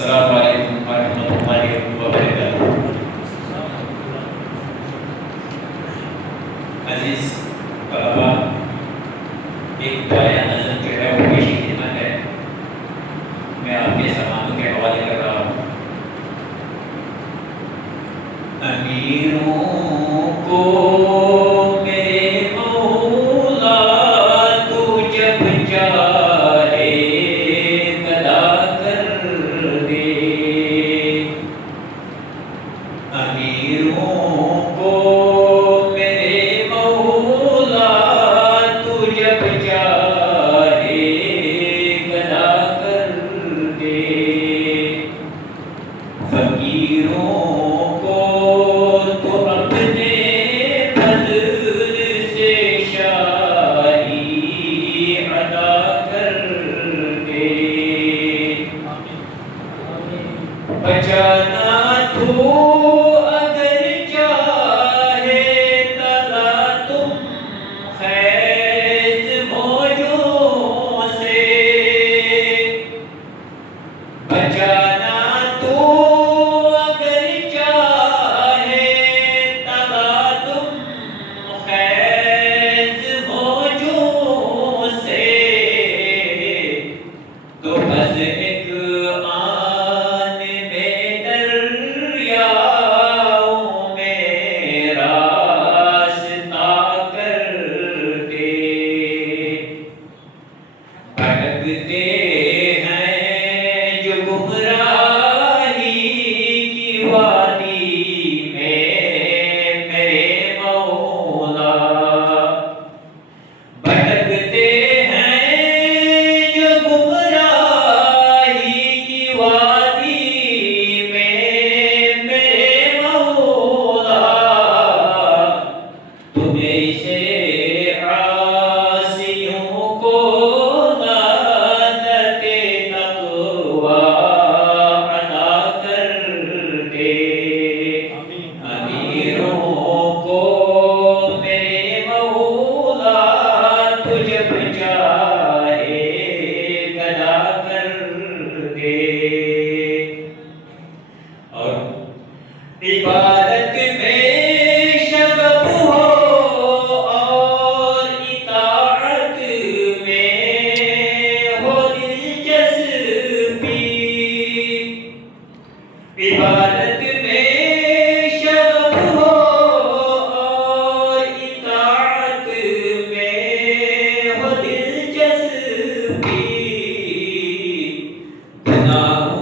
السلام علیکم ورحمۃ اللہ وبرکاتہ۔ عزیز طلباء، ایک دعائیہ نظم جو ہے وہ پیشی خدمت ہے، میں آپ کے سامعوں کے حوالے کر رہا ہوں۔ امیروں کو میرے مولا تو جب چاہے گدا کر دے، امیروں کو میرے مولا تو جب چاہے گدا کر دے، فقیروں بچانا تو اگر چاہے تلا تم خیز موجوں سے، بچانا تو اگر چاہے تلا تم خیز موجوں سے، تو بس ایک بھٹکتے ہیں جو گمراہی کی وادی میں میرے مولا، بھٹکتے ہیں جو گمراہی کی وادی میں میرے مولا، تمہیں سے عبادت میں شغف ہو اور اطاعت میں ہو دلچسپی، عبادت میں شغف ہو اور اطاعت میں ہو دلچسپی، گناہوں